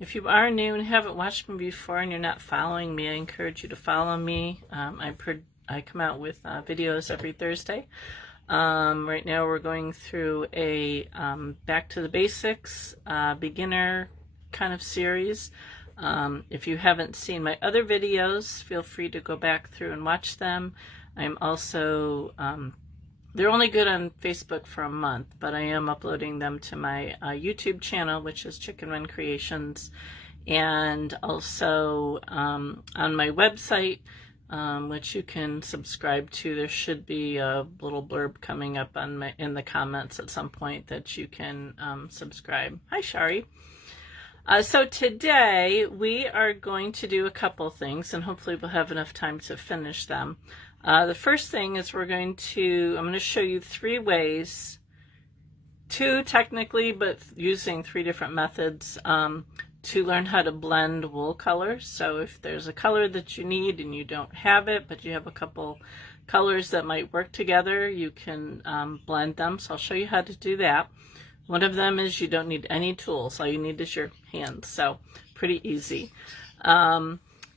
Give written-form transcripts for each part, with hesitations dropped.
If you are new and haven't watched me before and you're not following me, I encourage you to follow me. I come out with videos every Thursday. Right now we're going through a Back to the Basics beginner kind of series. If you haven't seen my other videos, feel free to go back through and watch them. I'm also, they're only good on Facebook for a month, but I am uploading them to my YouTube channel, which is Chicken Run Creations, and also on my website, which you can subscribe to. There should be a little blurb coming up on in the comments at some point that you can subscribe. Hi, Shari. So today we are going to do a couple things, and hopefully we'll have enough time to finish them. The first thing is I'm going to show you 3 ways, 2 technically, but using 3 different methods to learn how to blend wool colors. So if there's a color that you need and you don't have it, but you have a couple colors that might work together, you can blend them. So I'll show you how to do that. One of them is you don't need any tools. All you need is your hands. So pretty easy.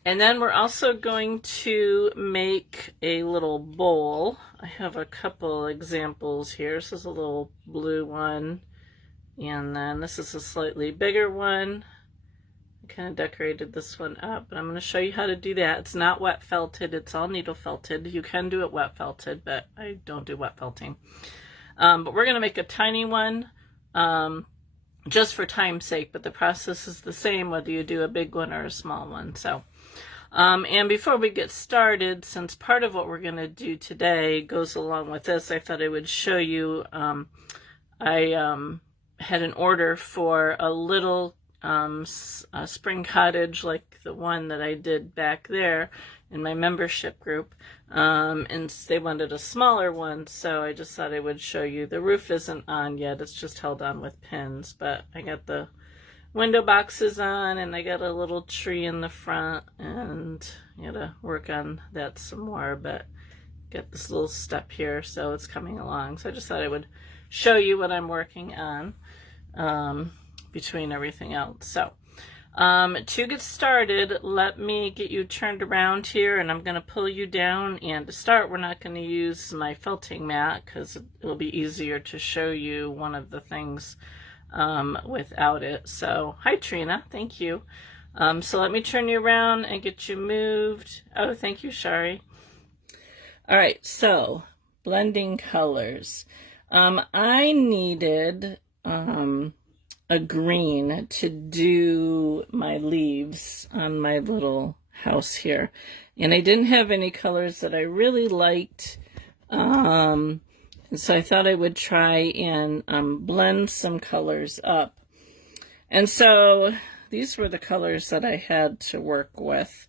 And then we're also going to make a little bowl. I have a couple examples here. This is a little blue one, and then this is a slightly bigger one. I kind of decorated this one up, but I'm going to show you how to do that. It's not wet felted, it's all needle felted. You can do it wet felted, but I don't do wet felting. But we're going to make a tiny one just for time's sake, but the process is the same whether you do a big one or a small one. So and before we get started, since part of what we're going to do today goes along with this, I thought I would show you. I had an order for a little a spring cottage like the one that I did back there in my membership group, and they wanted a smaller one, so I just thought I would show you. The roof isn't on yet, it's just held on with pins, but I got the window boxes on, and I got a little tree in the front, and I gotta work on that some more, but got this little step here, so it's coming along. So I just thought I would show you what I'm working on between everything else. So to get started, let me get you turned around here, and I'm going to pull you down. And to start, we're not going to use my felting mat because it will be easier to show you one of the things without it. So hi Trina, thank you. So let me turn you around and get you moved. Oh, thank you, Shari. All right, so blending colors. I needed a green to do my leaves on my little house here, and I didn't have any colors that I really liked, so I thought I would try and blend some colors up. And so these were the colors that I had to work with.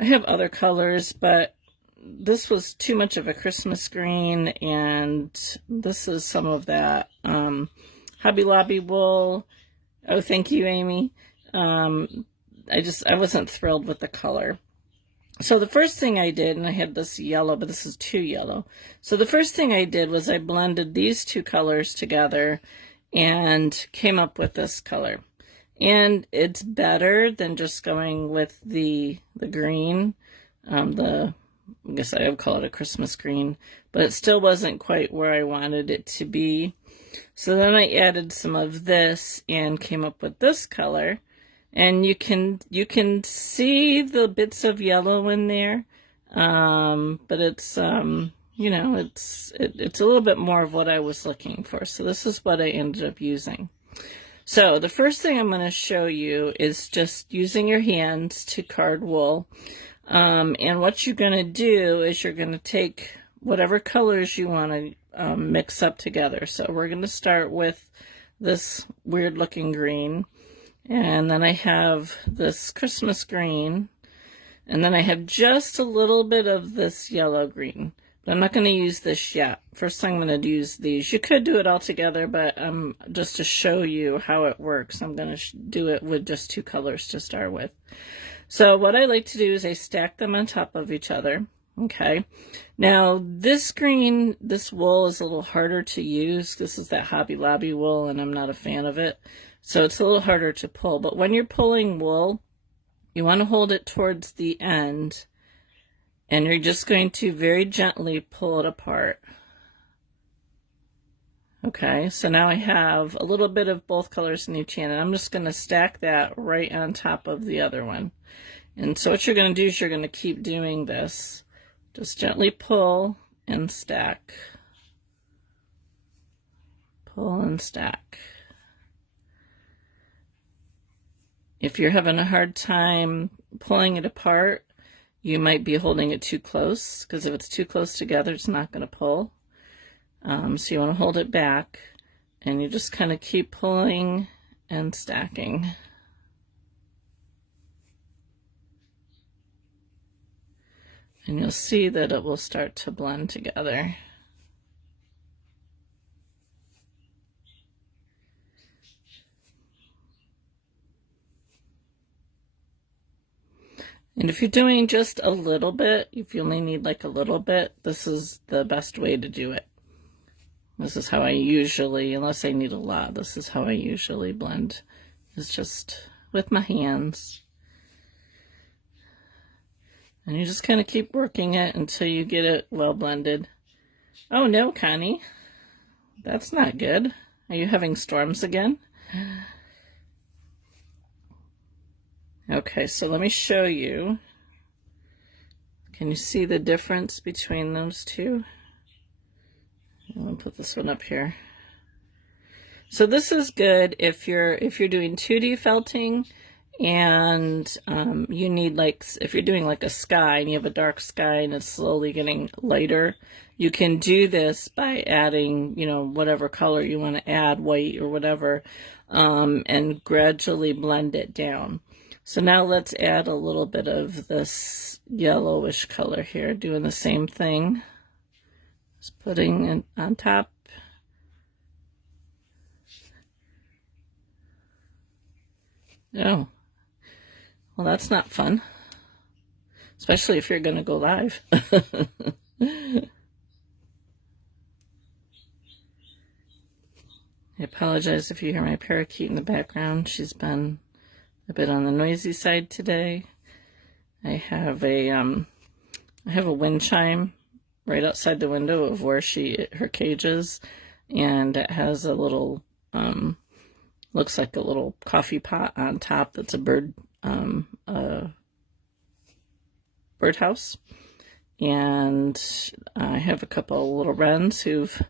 I have other colors, but this was too much of a Christmas green, and this is some of that Hobby Lobby wool. Oh, thank you, Amy. I wasn't thrilled with the color. So the first thing I did, and I had this yellow, but this is too yellow. So the first thing I did was I blended these 2 colors together and came up with this color. And it's better than just going with the green, I guess I would call it a Christmas green, but it still wasn't quite where I wanted it to be. So then I added some of this and came up with this color. And you can see the bits of yellow in there, but it's you know, it's a little bit more of what I was looking for. So this is what I ended up using. So the first thing I'm going to show you is just using your hands to card wool. And what you're going to do is you're going to take whatever colors you want to mix up together. So we're going to start with this weird looking green. And then I have this Christmas green, and then I have just a little bit of this yellow green, but I'm not going to use this yet. First thing I'm going to use these. You could do it all together, but just to show you how it works, I'm going to do it with just 2 colors to start with. So what I like to do is I stack them on top of each other. Okay, now this green, this wool is a little harder to use. This is that Hobby Lobby wool, and I'm not a fan of it. So it's a little harder to pull. But when you're pulling wool, you want to hold it towards the end, and you're just going to very gently pull it apart. Okay, so now I have a little bit of both colors in each hand, and I'm just going to stack that right on top of the other one. And so what you're going to do is you're going to keep doing this. Just gently pull and stack. Pull and stack. If you're having a hard time pulling it apart, you might be holding it too close, because if it's too close together, it's not going to pull. So you want to hold it back, and you just kind of keep pulling and stacking. And you'll see that it will start to blend together. And if you're doing just a little bit, if you only need like a little bit, this is the best way to do it. This is how I usually, unless I need a lot, this is how I usually blend. It's just with my hands. And you just kind of keep working it until you get it well blended. Oh no, Connie. That's not good. Are you having storms again? Okay, so let me show you. Can you see the difference between those two? I'm gonna put this one up here. So this is good if you're doing 2D felting, and you need, like, if you're doing like a sky and you have a dark sky and it's slowly getting lighter, you can do this by adding, you know, whatever color you want to add, white or whatever, and gradually blend it down. So now let's add a little bit of this yellowish color here, doing the same thing. Just putting it on top. Oh, well, that's not fun, especially if you're going to go live. I apologize if you hear my parakeet in the background. She's been a bit on the noisy side today. I have a wind chime right outside the window of where her cage is, and it has a little looks like a little coffee pot on top that's a birdhouse. And I have a couple little wrens who've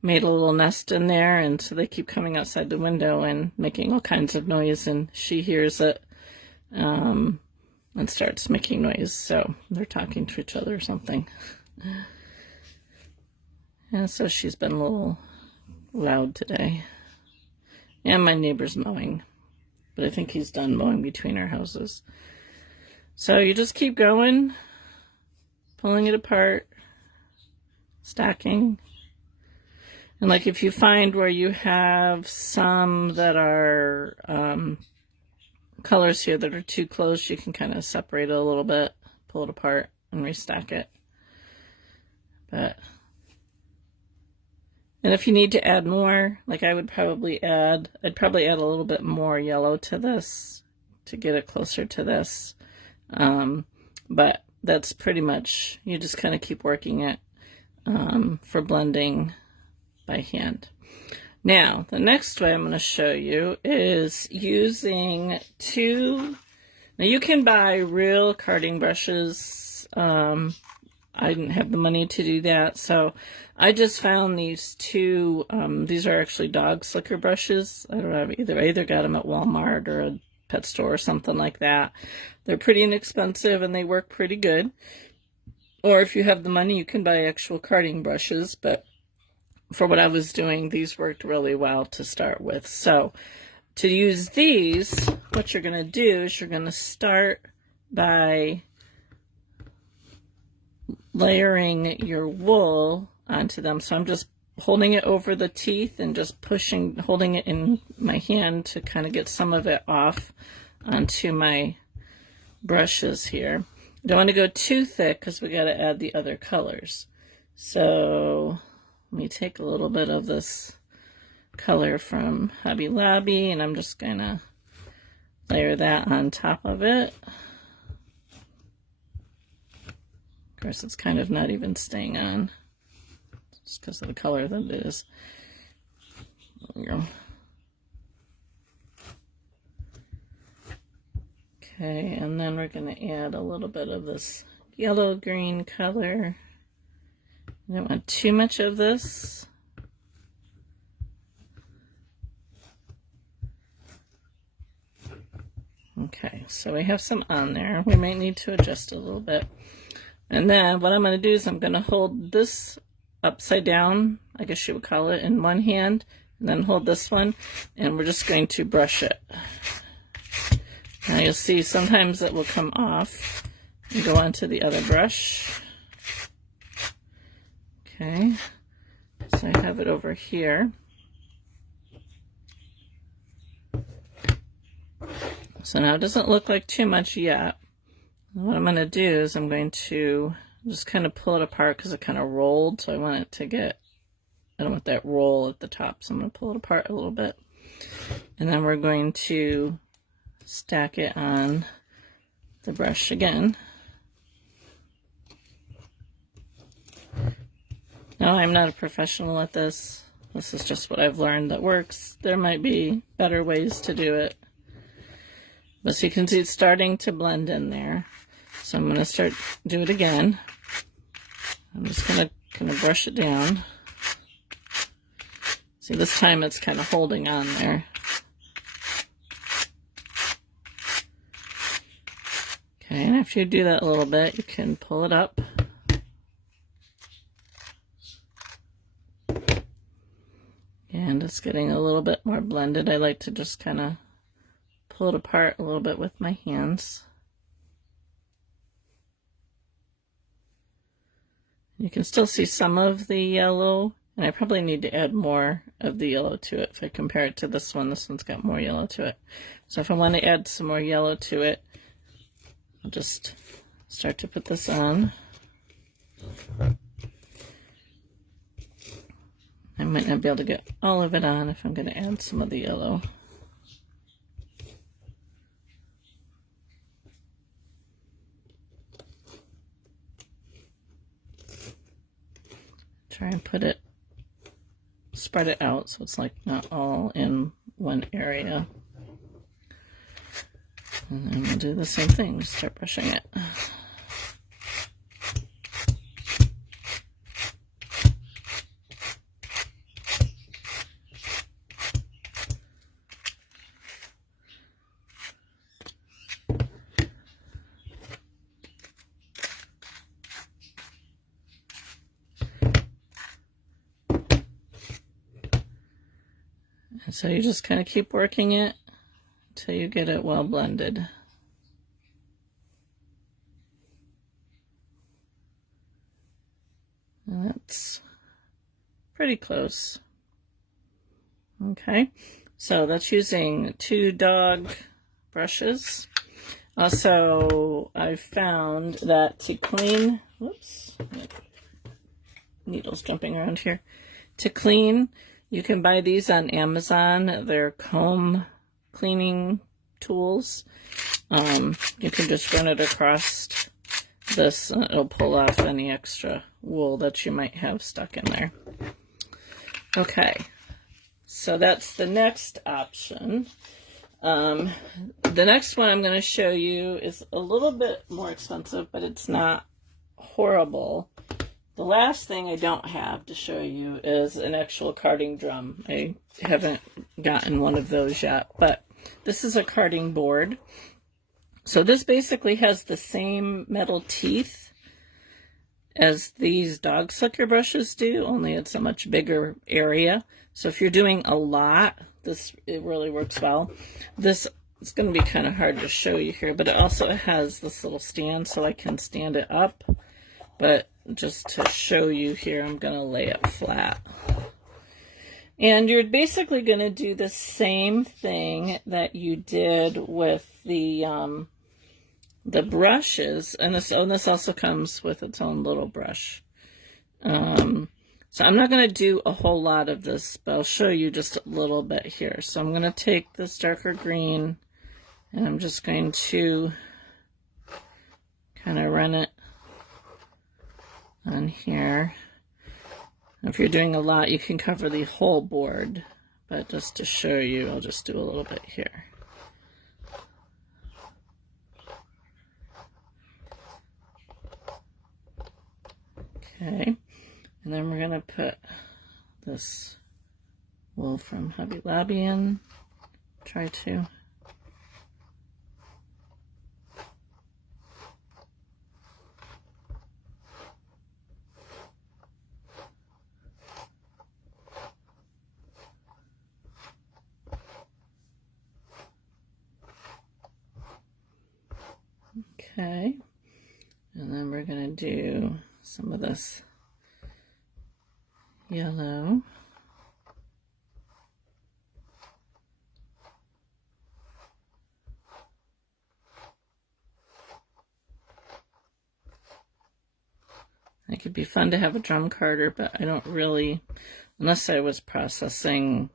made a little nest in there, and so they keep coming outside the window and making all kinds of noise, and she hears it and starts making noise. So they're talking to each other or something. And so she's been a little loud today. And my neighbor's mowing, but I think he's done mowing between our houses. So you just keep going, pulling it apart, stacking. And like if you find where you have some that are colors here that are too close, you can kind of separate it a little bit, pull it apart, and restack it. And if you need to add more, like I'd probably add a little bit more yellow to this to get it closer to this. But that's pretty much, you just kind of keep working it for blending by hand. Now, the next way I'm going to show you is using now you can buy real carding brushes. I didn't have the money to do that, so I just found these two. These are actually dog slicker brushes. I don't know, I either got them at Walmart or a pet store or something like that. They're pretty inexpensive and they work pretty good. Or if you have the money, you can buy actual carding brushes, but for what I was doing, these worked really well to start with. So to use these, what you're going to do is you're going to start by layering your wool onto them. So I'm just holding it over the teeth and just holding it in my hand to kind of get some of it off onto my brushes here. I don't want to go too thick because we got to add the other colors. So let me take a little bit of this color from Hobby Lobby, and I'm just going to layer that on top of it. Of course, it's kind of not even staying on, just because of the color that it is. There we go. Okay, and then we're going to add a little bit of this yellow-green color. I don't want too much of this. Okay, so we have some on there. We might need to adjust a little bit. And then what I'm going to do is I'm going to hold this upside down, I guess you would call it, in one hand, and then hold this one, and we're just going to brush it. Now you'll see sometimes it will come off and go onto the other brush. Okay, so I have it over here. So now it doesn't look like too much yet. What I'm going to do is I'm going to just kind of pull it apart because it kind of rolled, so I want it to get, I don't want that roll at the top, so I'm going to pull it apart a little bit. And then we're going to stack it on the brush again. Now, I'm not a professional at this. This is just what I've learned that works. There might be better ways to do it. But so you can see it's starting to blend in there. So I'm going to do it again. I'm just going to kind of brush it down. See, this time it's kind of holding on there. Okay, and after you do that a little bit, you can pull it up. And it's getting a little bit more blended. I like to just kind of pull it apart a little bit with my hands. You can still see some of the yellow, and I probably need to add more of the yellow to it. If I compare it to this one's got more yellow to it. So if I want to add some more yellow to it, I'll just start to put this on. I might not be able to get all of it on if I'm going to add some of the yellow. Try and spread it out so it's like not all in one area. And then we'll do the same thing, just start brushing it. And so you just kind of keep working it until you get it well blended. And that's pretty close. Okay, so that's using 2 dog brushes. Also, I found that to clean, whoops, needles jumping around here. To clean, you can buy these on Amazon. They're comb cleaning tools. You can just run it across this and it'll pull off any extra wool that you might have stuck in there. Okay, so that's the next option. The next one I'm going to show you is a little bit more expensive, but it's not horrible. The last thing I don't have to show you is an actual carding drum. I haven't gotten one of those yet, but this is a carding board. So this basically has the same metal teeth as these dog sucker brushes do, only it's a much bigger area. So if you're doing a lot, it really works well. This is going to be kind of hard to show you here, but it also has this little stand so I can stand it up. But just to show you here, I'm going to lay it flat. And you're basically going to do the same thing that you did with the brushes. And this also comes with its own little brush. So I'm not going to do a whole lot of this, but I'll show you just a little bit here. So I'm going to take this darker green and I'm just going to kind of run it on here. If you're doing a lot, you can cover the whole board, but just to show you, I'll just do a little bit here. Okay, and then we're going to put this wool from Hobby Lobby in. Try to. Okay, and then we're going to do some of this yellow. It could be fun to have a drum carder, but I don't really, unless I was processing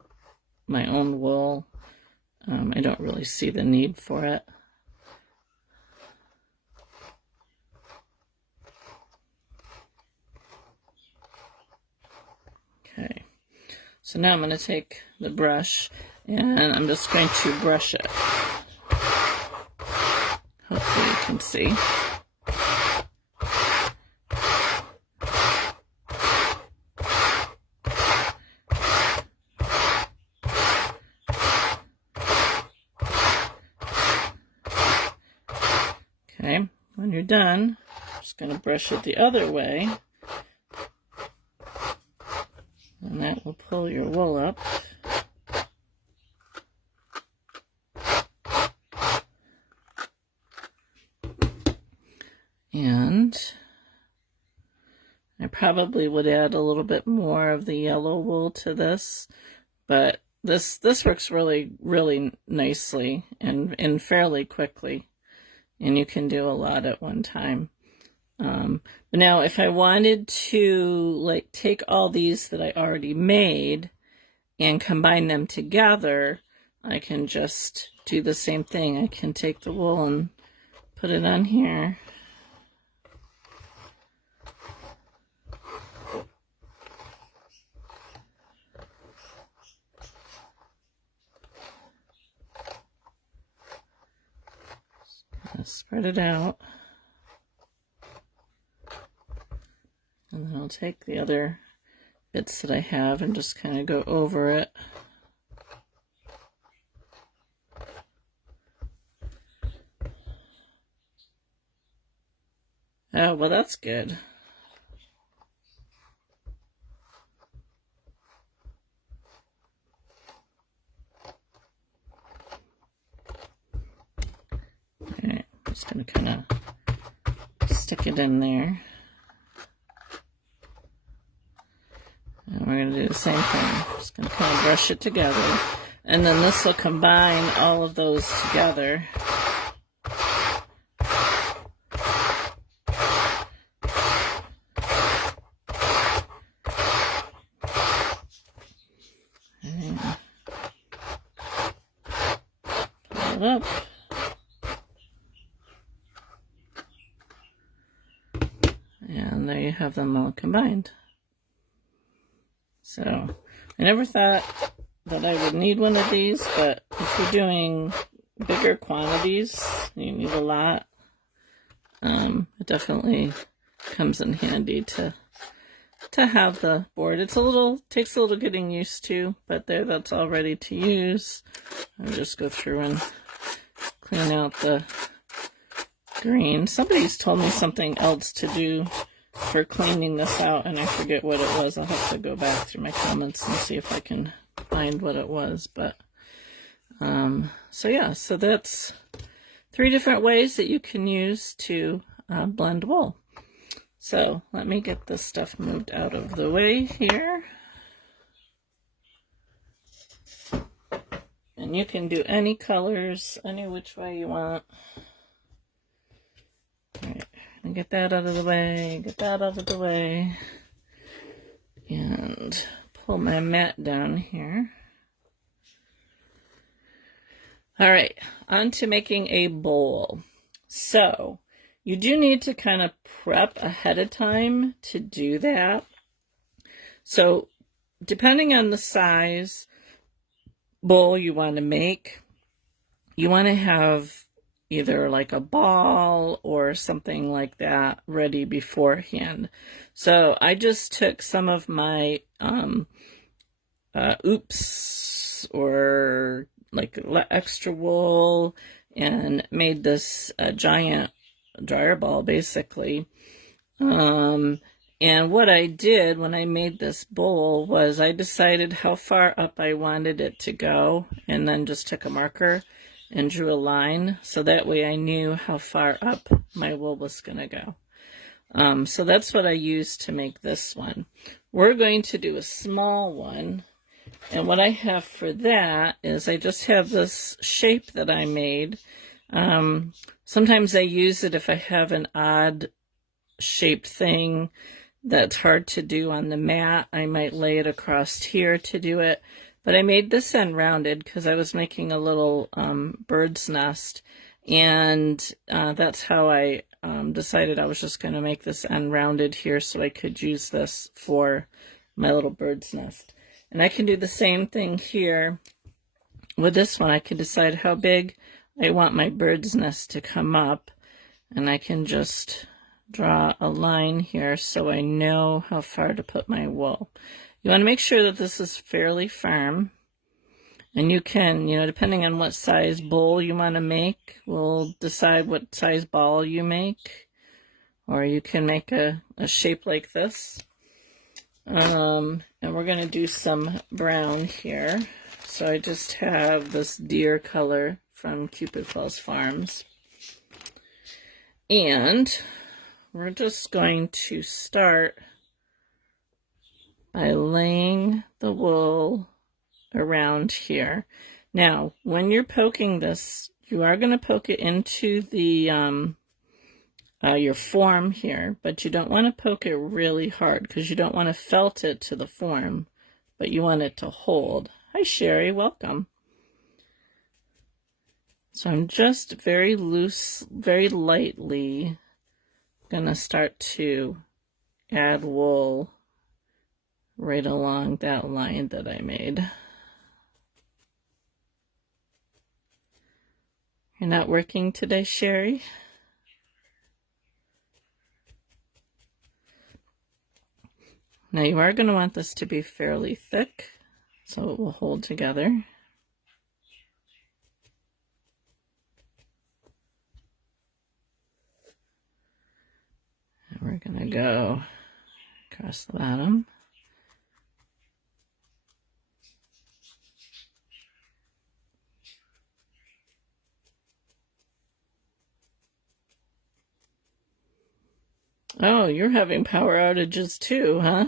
my own wool, I don't really see the need for it. Okay, so now I'm going to take the brush and I'm just going to brush it. Hopefully you can see. Okay, when you're done, I'm just going to brush it the other way. And that will pull your wool up. And I probably would add a little bit more of the yellow wool to this, but this works really nicely and fairly quickly, and you can do a lot at one time. But now if I wanted to like take all these that I already made and combine them together, I can just do the same thing. I can take the wool and put it on here. Spread it out. And then I'll take the other bits that I have and just kind of go over it. Oh, well, that's good. Alright, I'm just going to kind of stick it in there. And we're going to do the same thing. Just going to kind of brush it together. And then this will combine all of those together. And pull it up. And there you have them all combined. So, I never thought that I would need one of these, but if you're doing bigger quantities, you need a lot, it definitely comes in handy to have the board. Takes a little getting used to, but that's all ready to use. I'll just go through and clean out the green. Somebody's told me something else to do for cleaning this out, and I forget what it was. I'll have to go back through my comments and see if I can find what it was. But so yeah, so that's 3 different ways that you can use to blend wool. So let me get this stuff moved out of the way here. And you can do any colors, any which way you want. All right. And get that out of the way, get that out of the way. And pull my mat down here. All right, on to making a bowl. So you do need to kind of prep ahead of time to do that. So depending on the size bowl you want to make, you want to have either like a ball or something like that ready beforehand. So I just took some of my oops or like extra wool and made this giant dryer ball basically. And what I did when I made this bowl was I decided how far up I wanted it to go and then just took a marker and drew a line so that way I knew how far up my wool was going to go. So that's what I used to make this one. We're going to do a small one, and what I have for that is I just have this shape that I made. Sometimes I use it if I have an odd shaped thing that's hard to do on the mat. I might lay it across here to do it. But I made this end rounded because I was making a little bird's nest, and that's how I decided I was just going to make this end rounded here so I could use this for my little bird's nest. And I can do the same thing here with this one. I can decide how big I want my bird's nest to come up, and I can just draw a line here so I know how far to put my wool. You want to make sure that this is fairly firm, and you can, depending on what size bowl you want to make, will decide what size ball you make, or you can make a shape like this. And we're going to do some brown here. So I just have this deer color from Cupid Falls Farms. And we're just going to start by laying the wool around here. Now, when you're poking this, you are going to poke it into the your form here, but you don't want to poke it really hard because you don't want to felt it to the form, but you want it to hold. Hi, Sherry, welcome. So I'm just very loose, very lightly gonna start to add wool right along that line that I made. You're not working today, Sherry? Now you are going to want this to be fairly thick so it will hold together. And we're going to go across the bottom. Oh, you're having power outages too, huh?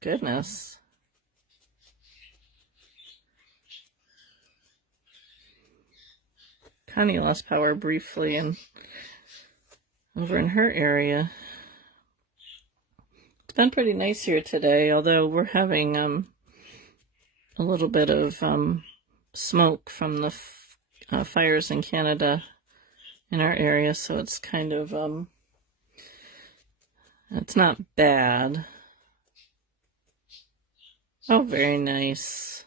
Goodness. Connie lost power briefly and over in her area. It's been pretty nice here today, although we're having a little bit of smoke from the fires in Canada in our area, so it's kind of it's not bad. Oh, very nice.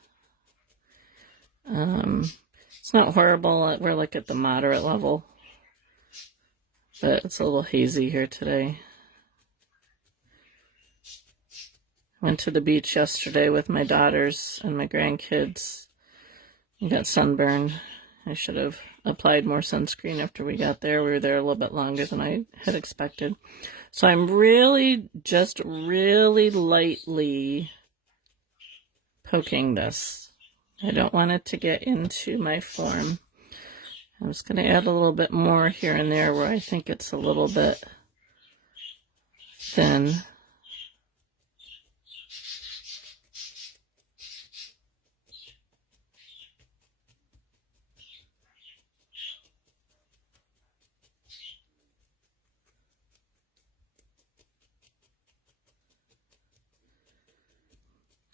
It's not horrible. We're like at the moderate level, but it's a little hazy here today. Went to the beach yesterday with my daughters and my grandkids and got sunburned. I should have applied more sunscreen after we got there. We were there a little bit longer than I had expected. So I'm really lightly poking this. I don't want it to get into my form. I'm just going to add a little bit more here and there where I think it's a little bit thin.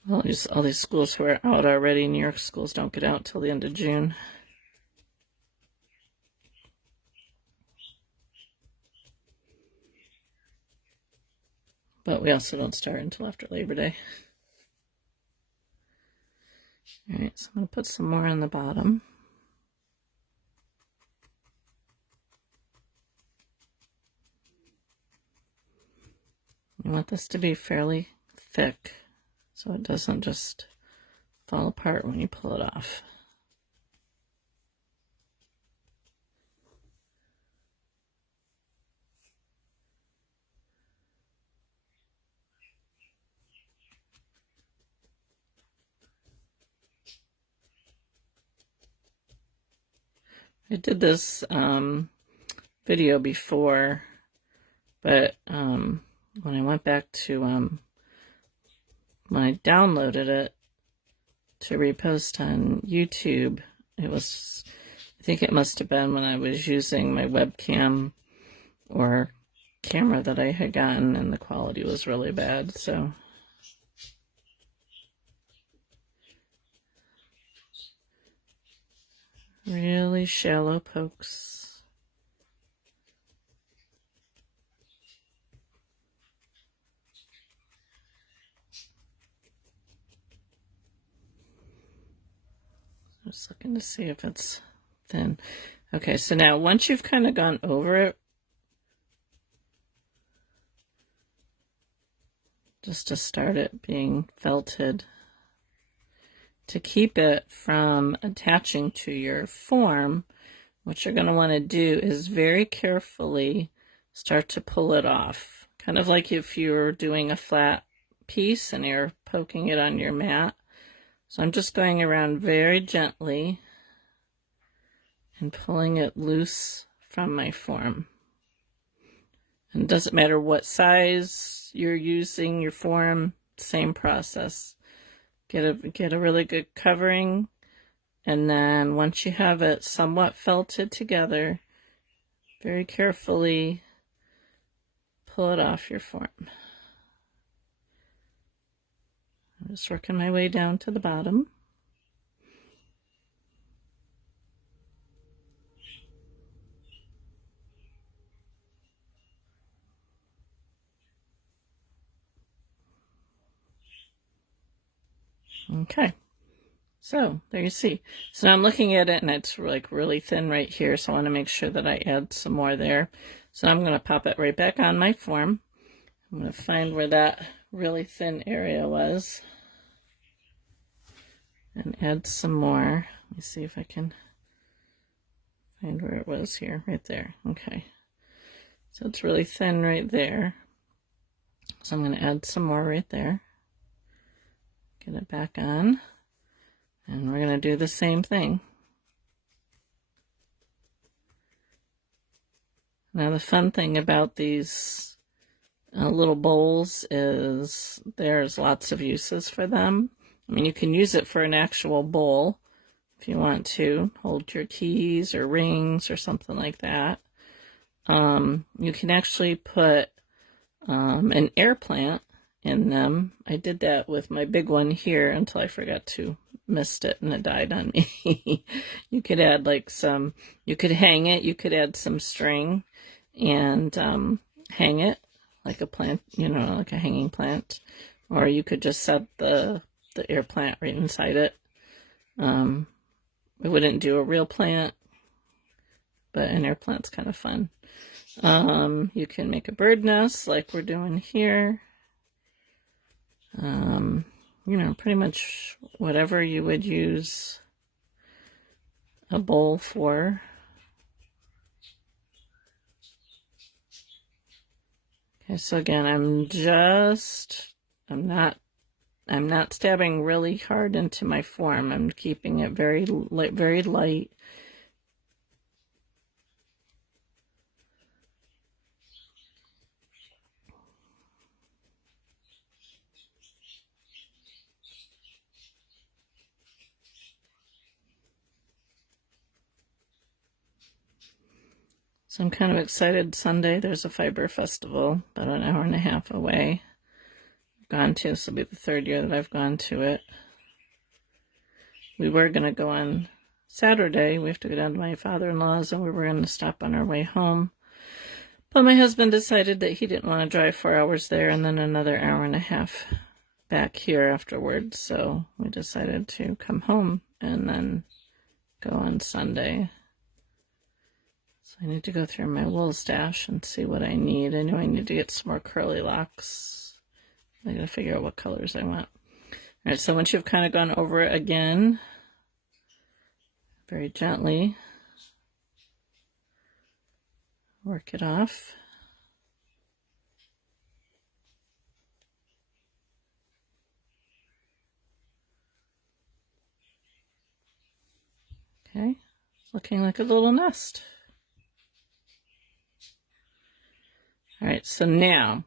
All these schools who are out already. New York schools don't get out till the end of June. But we also don't start until after Labor Day. All right, so I'm going to put some more on the bottom. You want this to be fairly thick so it doesn't just fall apart when you pull it off. I did this video before, but when I went back to, when I downloaded it to repost on YouTube, it was, I think it must have been when I was using my webcam or camera that I had gotten, and the quality was really bad, so. Really shallow pokes. Just looking to see if it's thin. Okay, so now once you've kind of gone over it, just to start it being felted, to keep it from attaching to your form, what you're going to want to do is very carefully start to pull it off. Kind of like if you're doing a flat piece and you're poking it on your mat. So I'm just going around very gently and pulling it loose from my form. And it doesn't matter what size you're using your form, same process. Get a really good covering, and then once you have it somewhat felted together, very carefully pull it off your form. I'm just working my way down to the bottom. Okay, so there you see. So now I'm looking at it and it's like really thin right here, so I want to make sure that I add some more there. So I'm going to pop it right back on my form. I'm going to find where that really thin area was and add some more. Let me see if I can find where it was here, right there. Okay, so it's really thin right there. So I'm going to add some more right there. Get it back on, and we're going to do the same thing. Now the fun thing about these little bowls is there's lots of uses for them. I mean, you can use it for an actual bowl if you want to hold your keys or rings or something like that. You can actually put an air plant in them. I did that with my big one here until I forgot to mist it and it died on me. You could add like some, you could hang it, you could add some string and hang it like a plant, you know, like a hanging plant, or you could just set the air plant right inside it. We wouldn't do a real plant, but an air plant's kind of fun. You can make a bird nest like we're doing here. You know, pretty much whatever you would use a bowl for. Okay, so again, I'm not stabbing really hard into my form. I'm keeping it very light. So I'm kind of excited. Sunday there's a fiber festival about an hour and a half away. gone to. This will be the 3rd year that I've gone to it. We were going to go on Saturday. We have to go down to my father-in-law's, and we were going to stop on our way home. But my husband decided that he didn't want to drive 4 hours there and then another hour and a half back here afterwards. So we decided to come home and then go on Sunday. So I need to go through my wool stash and see what I need. I know I need to get some more curly locks. I gotta figure out what colors I want. All right, so once you've kind of gone over it again, very gently work it off. Okay, it's looking like a little nest. All right, so now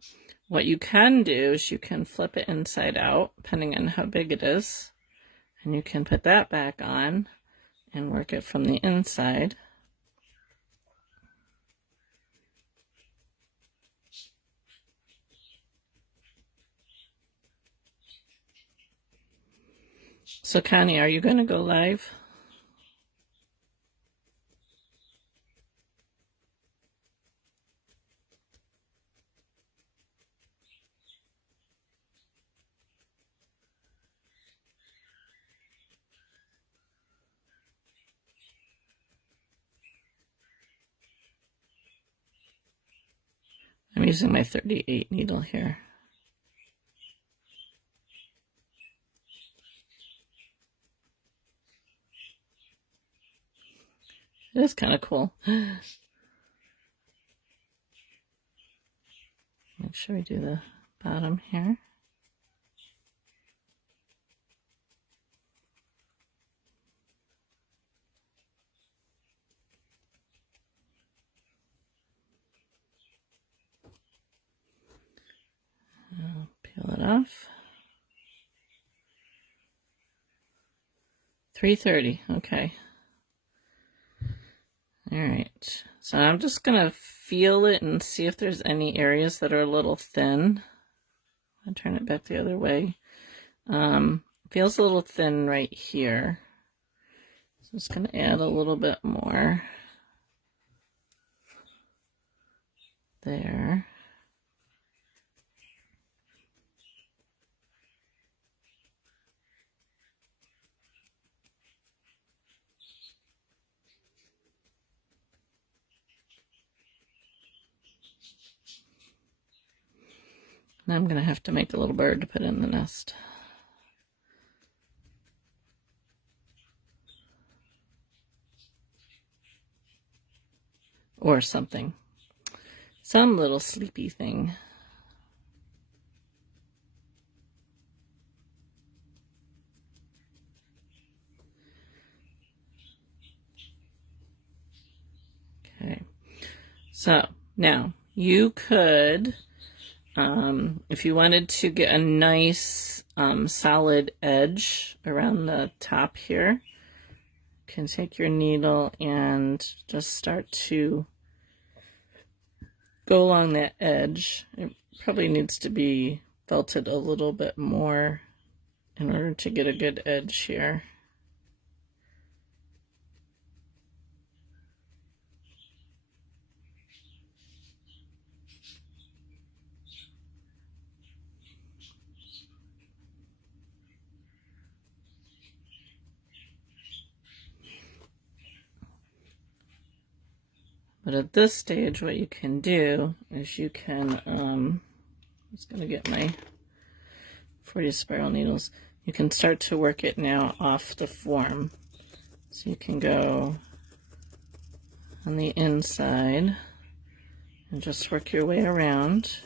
what you can do is you can flip it inside out, depending on how big it is, and you can put that back on and work it from the inside. So Connie, are you going to go live? I'm using my 38 needle here. It is kind of cool. Make sure we do the bottom here. I'll peel it off. 330, okay. All right, so I'm just gonna feel it and see if there's any areas that are a little thin. I'll turn it back the other way. Feels a little thin right here. So I'm just gonna add a little bit more there. Now I'm going to have to make a little bird to put in the nest. Or something. Some little sleepy thing. Okay. So now you could, if you wanted to get a nice solid edge around the top here, you can take your needle and just start to go along that edge. It probably needs to be felted a little bit more in order to get a good edge here. But at this stage, what you can do is you can, I'm just going to get my 40 spiral needles. You can start to work it now off the form. So you can go on the inside and just work your way around.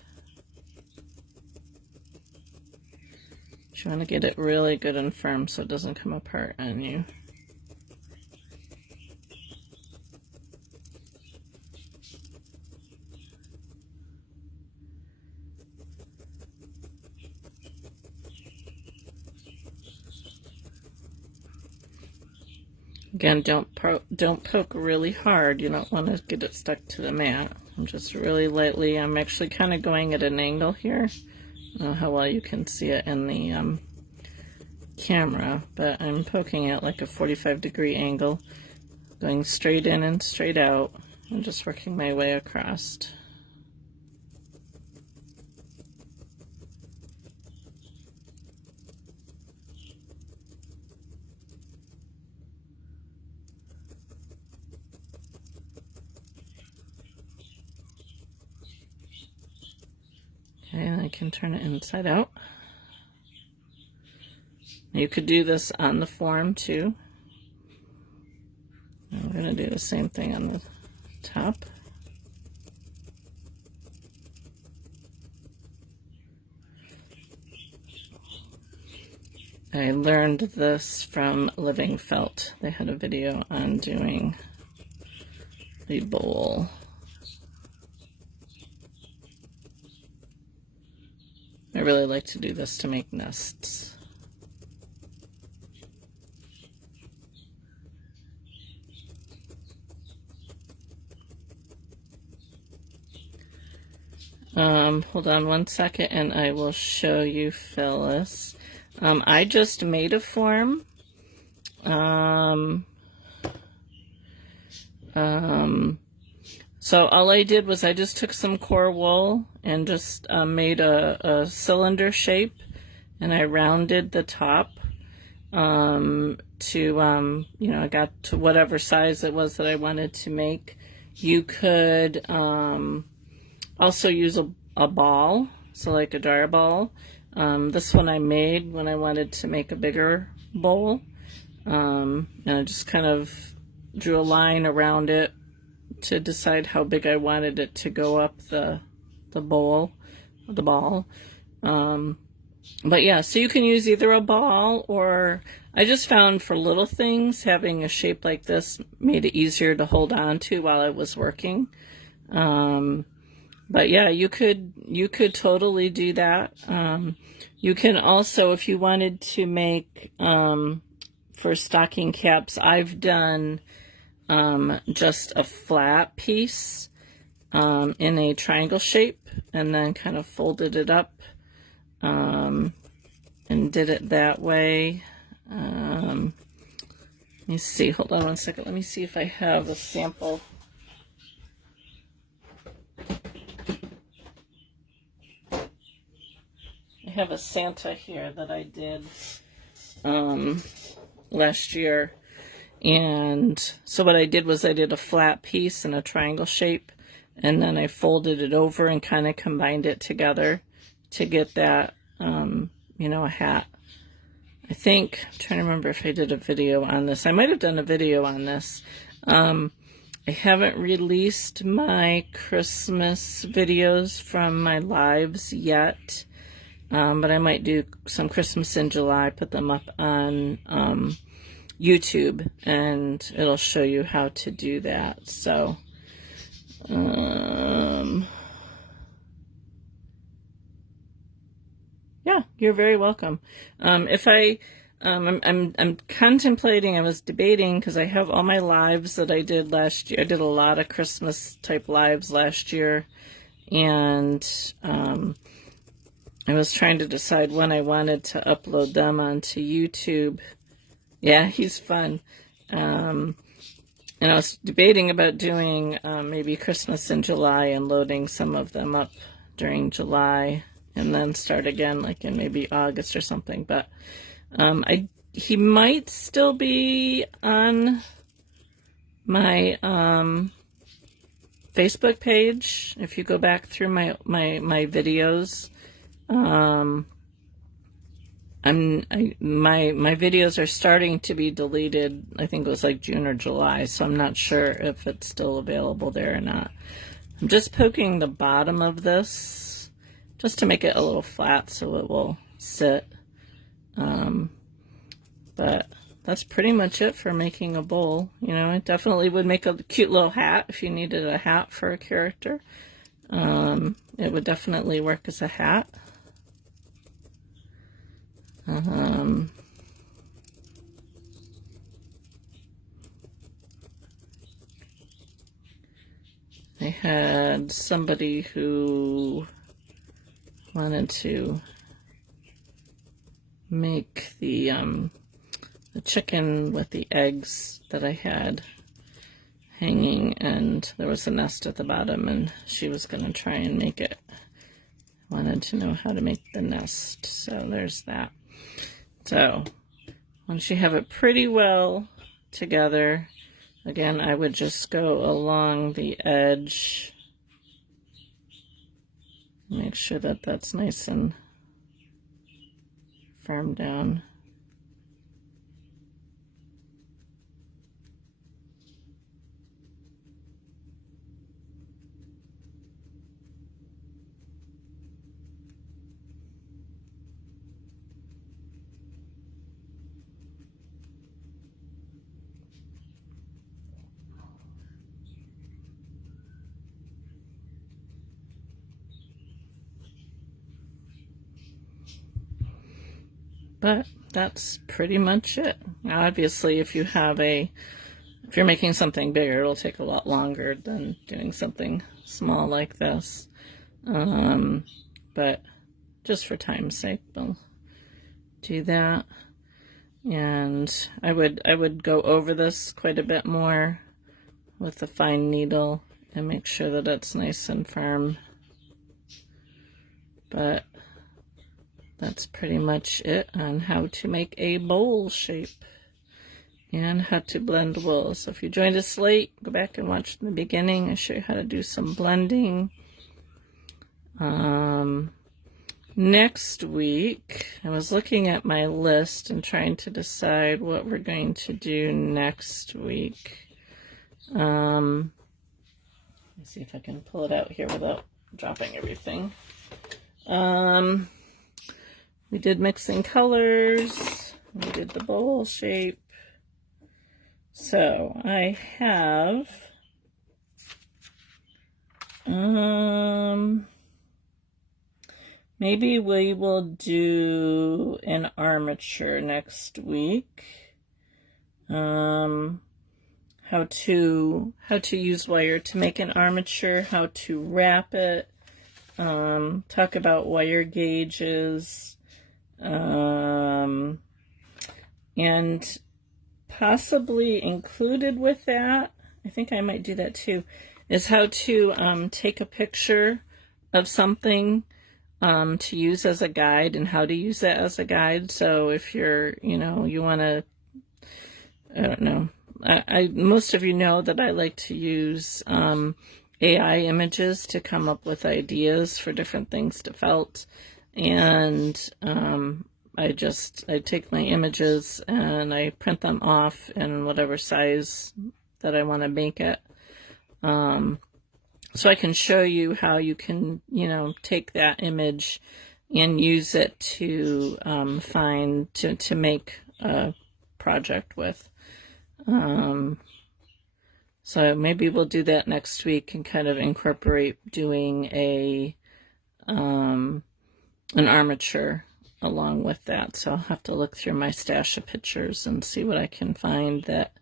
But you want to get it really good and firm so it doesn't come apart on you. Again, don't poke really hard. You don't want to get it stuck to the mat. I'm just really lightly, I'm actually kind of going at an angle here I don't know how well you can see it in the camera, but I'm poking at like a 45-degree angle, going straight in and straight out, and just working my way across. Okay, and I can turn it inside out. You could do this on the form too. And we're going to do the same thing on the top. I learned this from Living Felt. They had a video on doing the bowl. I really like to do this to make nests. Hold on one second and I will show you Phyllis. I just made a form. So all I did was I just took some core wool and just made a cylinder shape, and I rounded the top to, you know, I got to whatever size it was that I wanted to make. You could also use a ball, so like a dryer ball. This one I made when I wanted to make a bigger bowl, and I just kind of drew a line around it to decide how big I wanted it to go up the ball. But yeah, so you can use either a ball, or I just found for little things having a shape like this made it easier to hold on to while I was working. But yeah, you could totally do that. You can also, if you wanted to make for stocking caps, I've done just a flat piece in a triangle shape, and then kind of folded it up and did it that way. Let me see, hold on one second. Let me see if I have a sample. I have a Santa here that I did last year. And so what I did was I did a flat piece in a triangle shape, and then I folded it over and kind of combined it together to get that, you know, a hat. I think, I'm trying to remember if I did a video on this. I might have done a video on this. I haven't released my Christmas videos from my lives yet, but I might do some Christmas in July, put them up on YouTube, and it'll show you how to do that. So, yeah, you're very welcome. If I'm contemplating, I was debating, because I have all my lives that I did last year. I did a lot of Christmas type lives last year, and I was trying to decide when I wanted to upload them onto YouTube. Yeah, he's fun. And I was debating about doing maybe Christmas in July and loading some of them up during July, and then start again like in maybe August or something. But he might still be on my Facebook page if you go back through my videos. My videos are starting to be deleted. I think it was like June or July, so I'm not sure if it's still available there or not. I'm just poking the bottom of this just to make it a little flat so it will sit. But that's pretty much it for making a bowl. You know, it definitely would make a cute little hat if you needed a hat for a character. It would definitely work as a hat. I had somebody who wanted to make the chicken with the eggs that I had hanging, and there was a nest at the bottom, and she was going to try and make it. Wanted to know how to make the nest, so there's that. So once you have it pretty well together, again, I would just go along the edge, make sure that that's nice and firm down. But that's pretty much it. Now, obviously, if you're making something bigger, it'll take a lot longer than doing something small like this. But just for time's sake, we'll do that. And I would go over this quite a bit more with a fine needle and make sure that it's nice and firm. But that's pretty much it on how to make a bowl shape and how to blend wool. So if you joined us late, go back and watch the beginning. I show you how to do some blending. Next week, I was looking at my list and trying to decide what we're going to do next week. Let me see if I can pull it out here without dropping everything. We did mixing colors. We did the bowl shape. So I have maybe we will do an armature next week. How to use wire to make an armature, how to wrap it, talk about wire gauges, and possibly included with that, I think I might do that too, is how to take a picture of something to use as a guide and how to use that as a guide. So if you're, you want to, I don't know, most of you know that I like to use AI images to come up with ideas for different things to felt. And I take my images and I print them off in whatever size that I want to make it. So I can show you how you can, take that image and use it to to make a project with. So maybe we'll do that next week and kind of incorporate doing an armature along with that. So I'll have to look through my stash of pictures and see what I can find that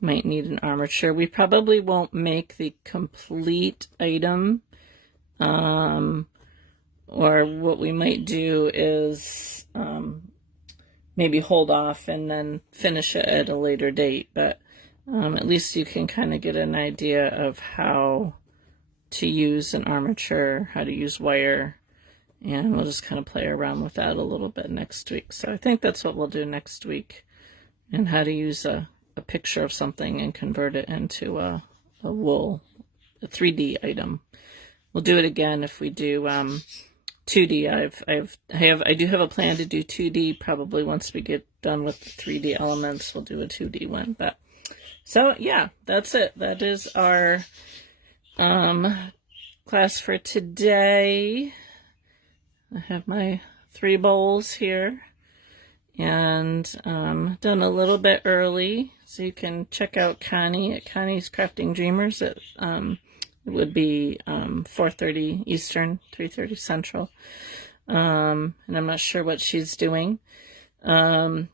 might need an armature. We probably won't make the complete item, or what we might do is maybe hold off and then finish it at a later date, but at least you can kind of get an idea of how to use an armature, how to use wire, and we'll just kind of play around with that a little bit next week. So I think that's what we'll do next week, and how to use a picture of something and convert it into a 3D item. We'll do it again if we do 2D. I do have a plan to do 2D probably once we get done with the 3D elements. We'll do a 2D one. But so yeah, that's it. That is our class for today. I have my 3 bowls here, and done a little bit early, so you can check out Connie at Connie's Crafting Dreamers. It would be 4:30 Eastern, 3:30 Central, and I'm not sure what she's doing. The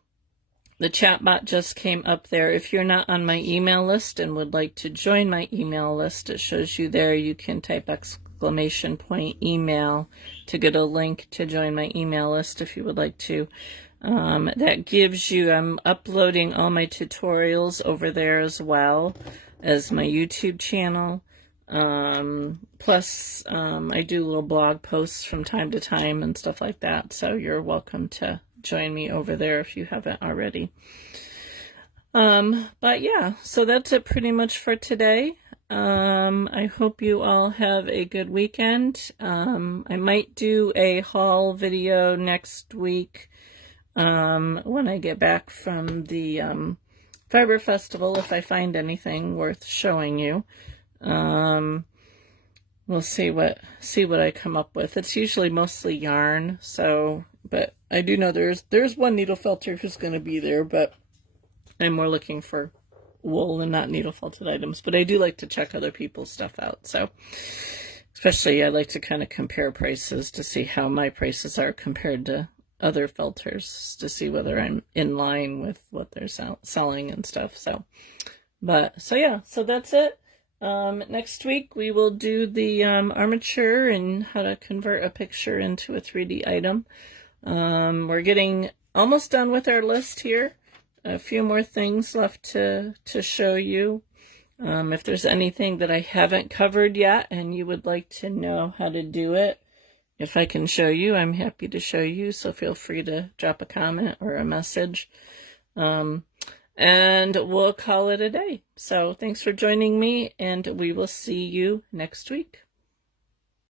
chat bot just came up there. If you're not on my email list and would like to join my email list, it shows you there. You can type exclamation point email to get a link to join my email list if you would like to. That gives you, I'm uploading all my tutorials over there as well as my YouTube channel. Plus, I do little blog posts from time to time and stuff like that. So you're welcome to join me over there if you haven't already. But yeah, so that's it pretty much for today. I hope you all have a good weekend. I might do a haul video next week, when I get back from the, Fiber Festival, if I find anything worth showing you. We'll see what I come up with. It's usually mostly yarn, so, but I do know there's one needle felter who's going to be there, but I'm more looking for wool and not needle felted items. But I do like to check other people's stuff out, so especially I like to kind of compare prices to see how my prices are compared to other felters, to see whether I'm in line with what they're selling and stuff. So yeah, so that's it. Next week we will do the armature and how to convert a picture into a 3D item. We're getting almost done with our list here. A few more things left to show you. If there's anything that I haven't covered yet and you would like to know how to do it, if I can show you, I'm happy to show you, so feel free to drop a comment or a message. And we'll call it a day. So thanks for joining me, and we will see you next week.